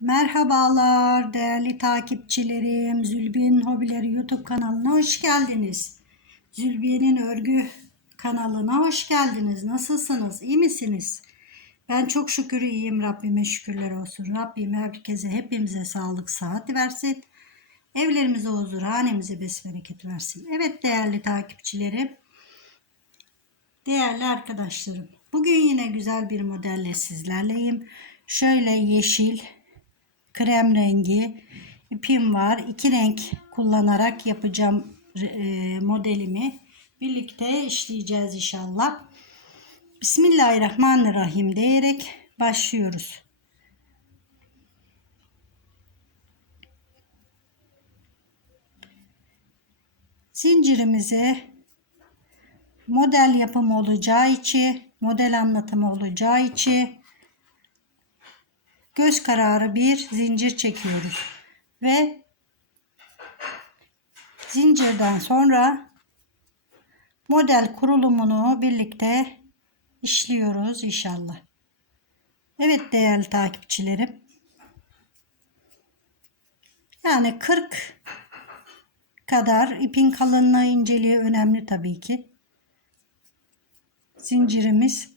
Merhabalar değerli takipçilerim. Zülbiye'nin Hobileri YouTube kanalına hoş geldiniz. Zülbiye'nin Örgü kanalına hoş geldiniz. Nasılsınız? İyi misiniz? Ben çok şükür iyiyim. Rabbime şükürler olsun. Rabbim herkese hepimize sağlık, sıhhat versin. Evlerimize huzur, hanemize besbereket versin. Evet değerli takipçilerim. Değerli arkadaşlarım. Bugün yine güzel bir modelle sizlerleyim. Şöyle yeşil, krem rengi ipim var. İki renk kullanarak yapacağım e, modelimi. Birlikte işleyeceğiz inşallah. Bismillahirrahmanirrahim diyerek başlıyoruz. Zincirimizi model yapımı olacağı için, model anlatımı olacağı için göz kararı bir zincir çekiyoruz. Ve zincirden sonra model kurulumunu birlikte işliyoruz inşallah. Evet değerli takipçilerim. Yani 40 kadar ipin kalınlığı inceliği önemli tabii ki. Zincirimiz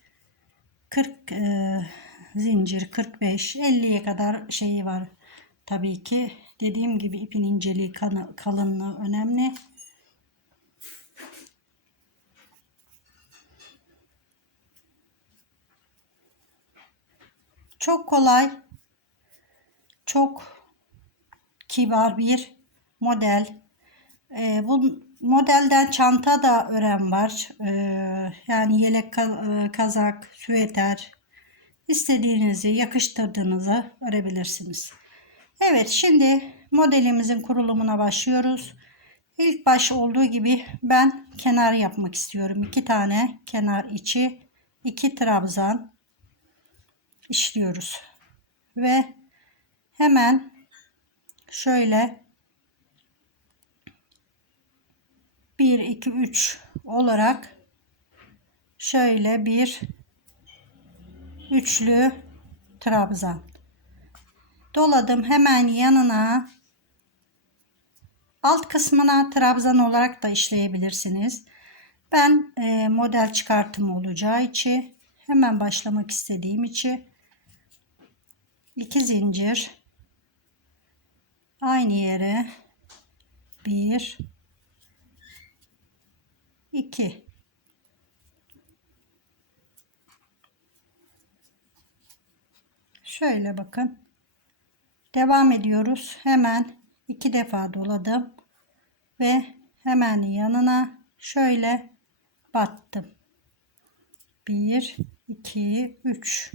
40 e, zincir 45 50'ye kadar şeyi var. Tabii ki dediğim gibi ipin inceliği kalınlığı önemli. Çok kolay, çok kibar bir model. Ee, bu modelden çanta da ören var. Ee, yani yelek, kazak, süveter, istediğinizi yakıştırdığınızı örebilirsiniz. Evet şimdi modelimizin kurulumuna başlıyoruz. İlk baş olduğu gibi ben kenar yapmak istiyorum. İki tane kenar içi, iki trabzan işliyoruz. Ve hemen şöyle 1 2 3 olarak şöyle bir üçlü trabzan. Doladım hemen yanına. Alt kısmına trabzan olarak da işleyebilirsiniz. Ben e, model çıkartımı olacağı için hemen başlamak istediğim için iki zincir aynı yere bir iki Şöyle bakın. Devam ediyoruz. Hemen iki defa doladım. Ve hemen yanına şöyle battım. 1 2 3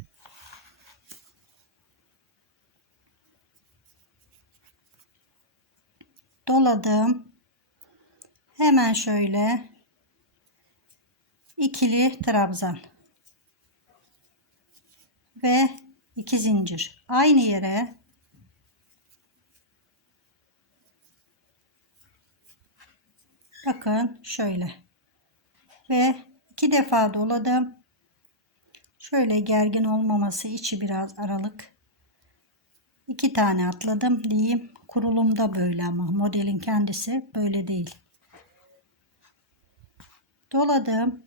doladım. Hemen şöyle ikili trabzan ve 2 zincir. Aynı yere bakın şöyle. Ve iki defa doladım. Şöyle gergin olmaması içi biraz aralık. İki tane atladım diyeyim. Kurulumda böyle ama modelin kendisi böyle değil. Doladım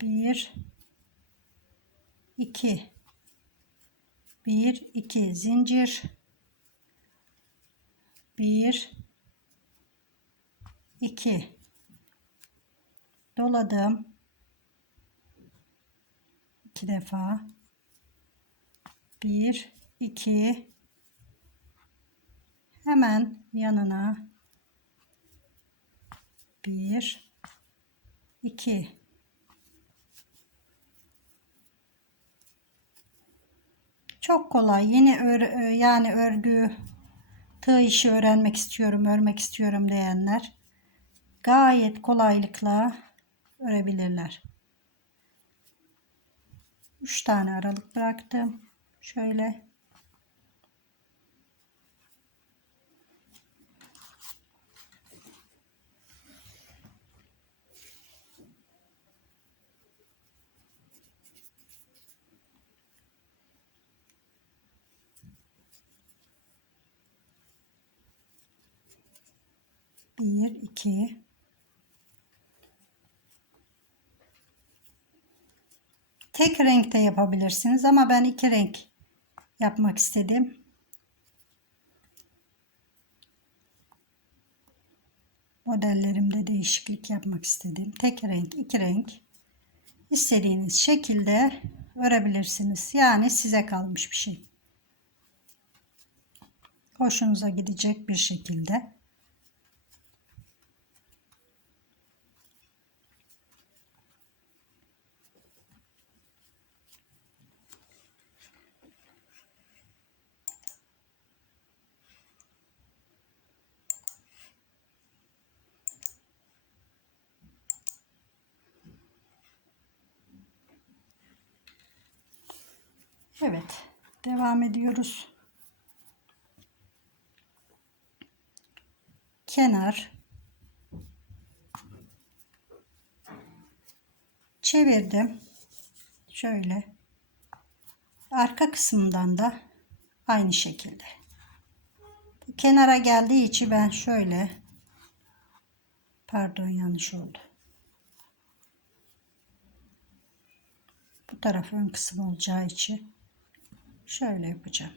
1 2 1 2 zincir. 1 2 doladım. 2 defa. 1 2 hemen yanına. 1 2 Çok kolay. Yeni ör, yani örgü tığ işi öğrenmek istiyorum, örmek istiyorum diyenler gayet kolaylıkla örebilirler. 3 tane aralık bıraktım. Şöyle Bir, iki. Tek renkte yapabilirsiniz ama ben iki renk yapmak istedim. Modellerimde değişiklik yapmak istedim. Tek renk, iki renk istediğiniz şekilde örebilirsiniz. Yani size kalmış bir şey. Hoşunuza gidecek bir şekilde. Evet, devam ediyoruz. Kenar çevirdim. Şöyle. Arka kısmından da aynı şekilde. Bu kenara geldiği için ben şöyle pardon yanlış oldu. Bu taraf ön kısım olacağı için Şöyle yapacağım.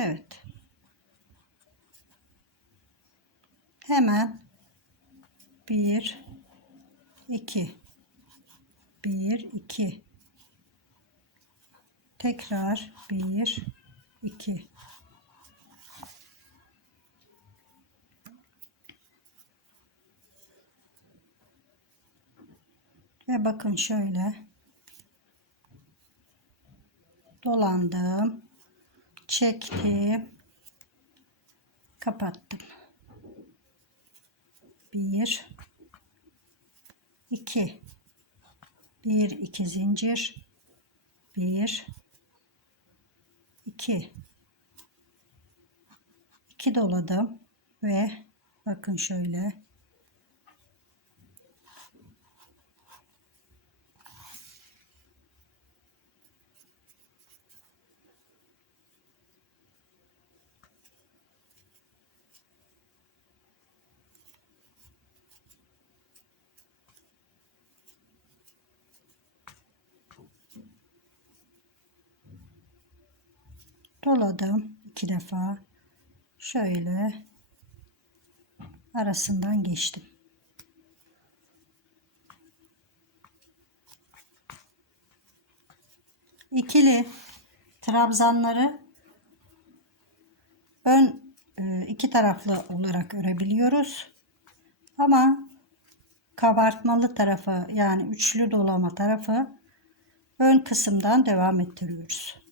Evet. Hemen bir, iki, bir, iki, tekrar bir, iki, Ve bakın şöyle. Dolandım. Çektim. Kapattım. Bir, iki, bir, iki zincir, bir, iki, iki doladım ve bakın şöyle doladım iki defa şöyle arasından geçtim. İkili trabzanları ön e, iki taraflı olarak örebiliyoruz. Ama kabartmalı tarafı yani üçlü dolama tarafı ön kısımdan devam ettiriyoruz.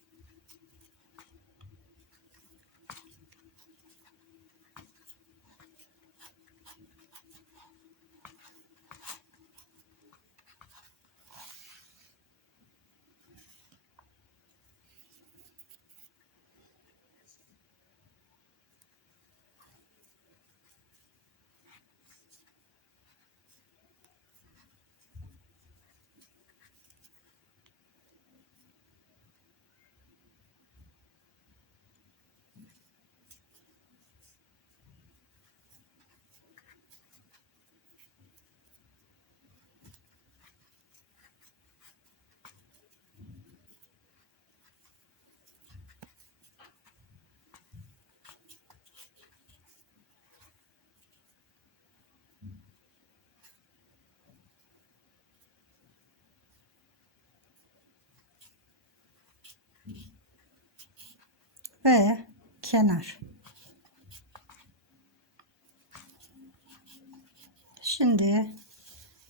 Ve kenar. Şimdi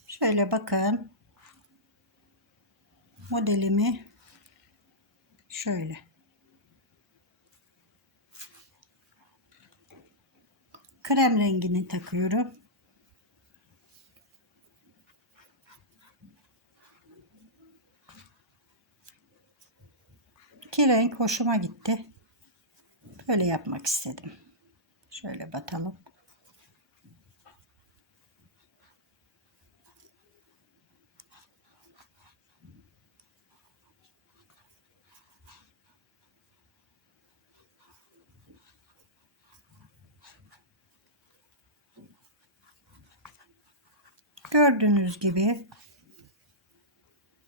şöyle bakın modelimi şöyle krem rengini takıyorum. İki renk hoşuma gitti. Böyle yapmak istedim. Şöyle batalım. Gördüğünüz gibi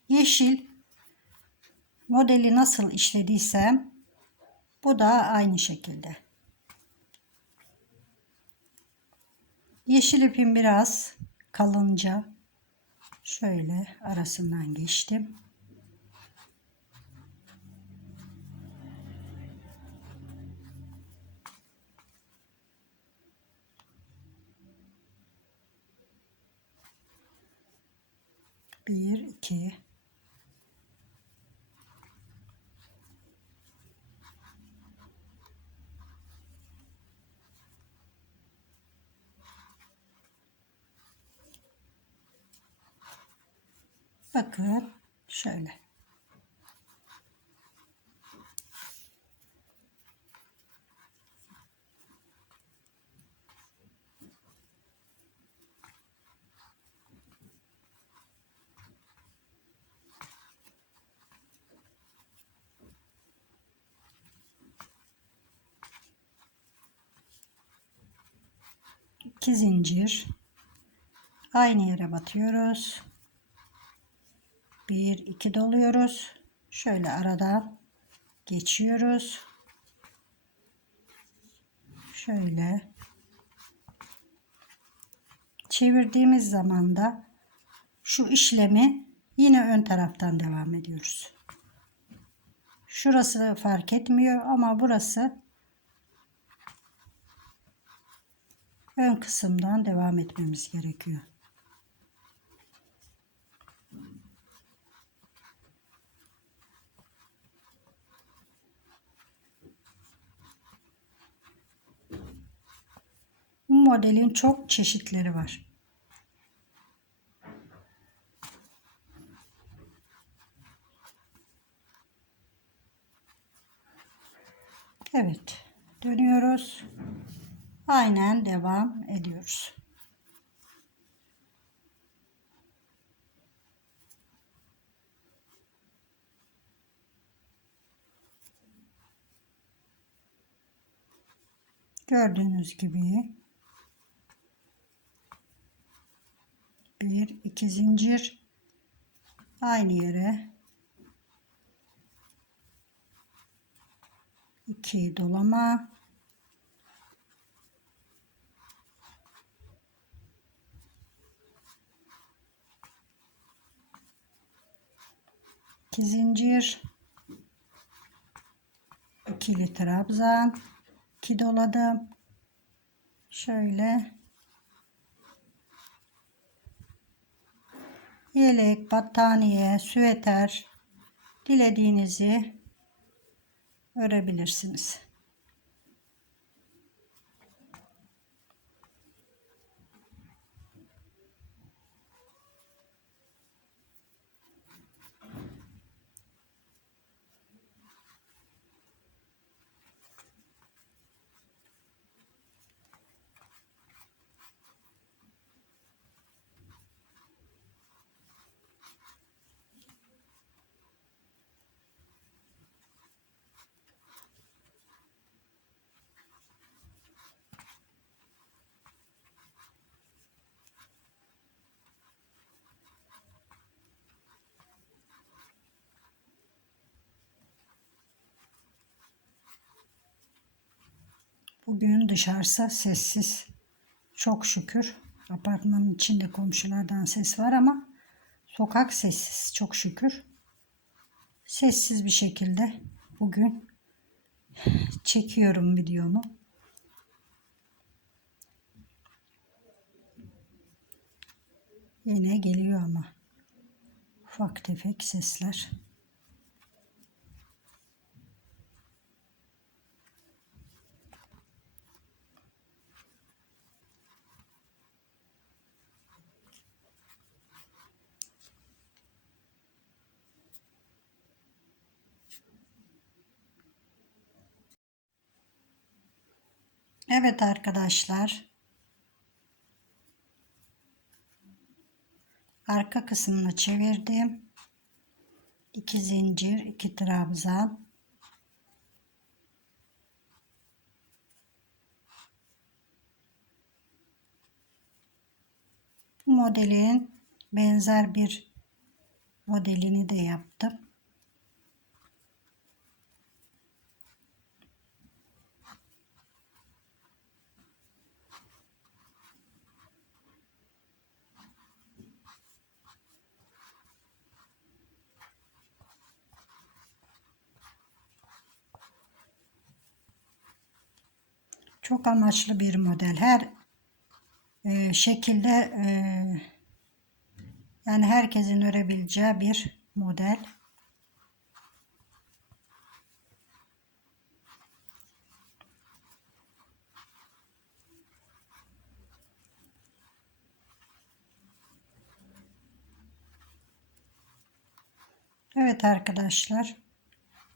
yeşil modeli nasıl işlediysem bu da aynı şekilde. Yeşil ipim biraz kalınca şöyle arasından geçtim. Bir, iki. 2 zincir aynı yere batıyoruz. 1 2 doluyoruz. Şöyle arada geçiyoruz. Şöyle çevirdiğimiz zaman da şu işlemi yine ön taraftan devam ediyoruz. Şurası fark etmiyor ama burası ön kısımdan devam etmemiz gerekiyor. Bu modelin çok çeşitleri var. Evet, dönüyoruz. Aynen devam ediyoruz. Gördüğünüz gibi bir iki zincir aynı yere iki dolama iki zincir ikili trabzan iki doladım. Şöyle. Yelek battaniye süveter dilediğinizi örebilirsiniz Bugün dışarısı sessiz. Çok şükür. Apartmanın içinde komşulardan ses var ama sokak sessiz çok şükür. Sessiz bir şekilde bugün çekiyorum videomu. Yine geliyor ama ufak tefek sesler. Evet arkadaşlar. Arka kısmını çevirdim. 2 zincir, 2 trabzan. Bu modelin benzer bir modelini de yaptım. Çok amaçlı bir model. Her e, şekilde e, yani herkesin örebileceği bir model. Evet arkadaşlar.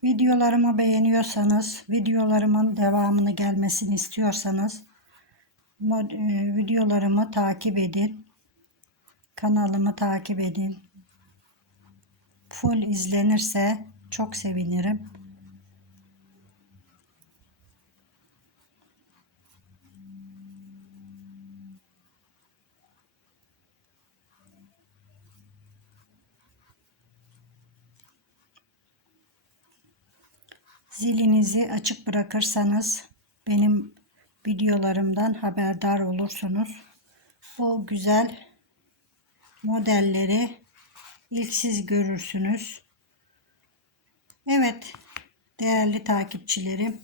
Videolarımı beğeniyorsanız, videolarımın devamını gelmesini istiyorsanız e, videolarımı takip edin. Kanalımı takip edin. Full izlenirse çok sevinirim. Zilinizi açık bırakırsanız benim videolarımdan haberdar olursunuz. Bu güzel modelleri ilk siz görürsünüz. Evet değerli takipçilerim.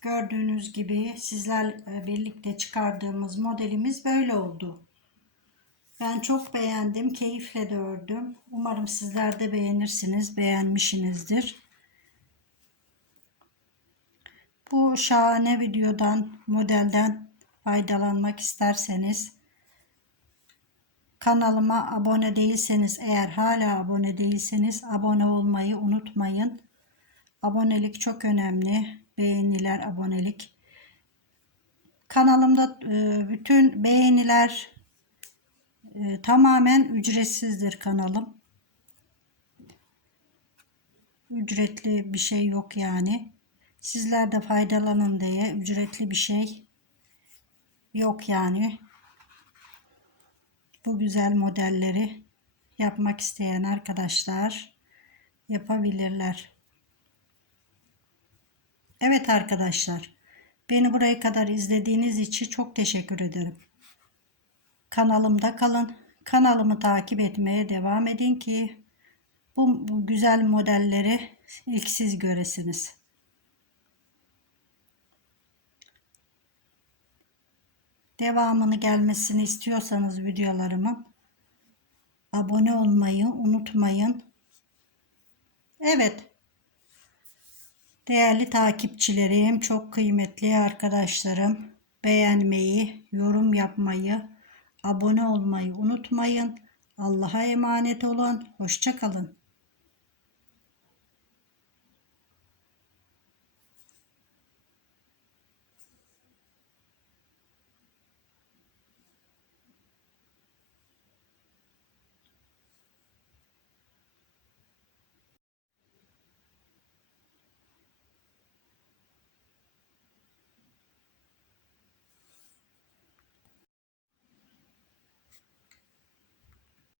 Gördüğünüz gibi sizlerle birlikte çıkardığımız modelimiz böyle oldu. Ben çok beğendim. Keyifle de ördüm. Umarım sizler de beğenirsiniz. Beğenmişsinizdir. Bu şahane videodan, modelden faydalanmak isterseniz kanalıma abone değilseniz eğer hala abone değilseniz abone olmayı unutmayın. Abonelik çok önemli. Beğeniler, abonelik. Kanalımda e, bütün beğeniler, e, tamamen ücretsizdir kanalım. Ücretli bir şey yok yani. Sizler de faydalanın diye ücretli bir şey yok yani. Bu güzel modelleri yapmak isteyen arkadaşlar yapabilirler. Evet arkadaşlar. Beni buraya kadar izlediğiniz için çok teşekkür ederim. Kanalımda kalın. Kanalımı takip etmeye devam edin ki bu güzel modelleri ilk siz göresiniz. Devamını gelmesini istiyorsanız videolarımın abone olmayı unutmayın. Evet. Değerli takipçilerim, çok kıymetli arkadaşlarım, beğenmeyi, yorum yapmayı, abone olmayı unutmayın. Allah'a emanet olun. Hoşçakalın.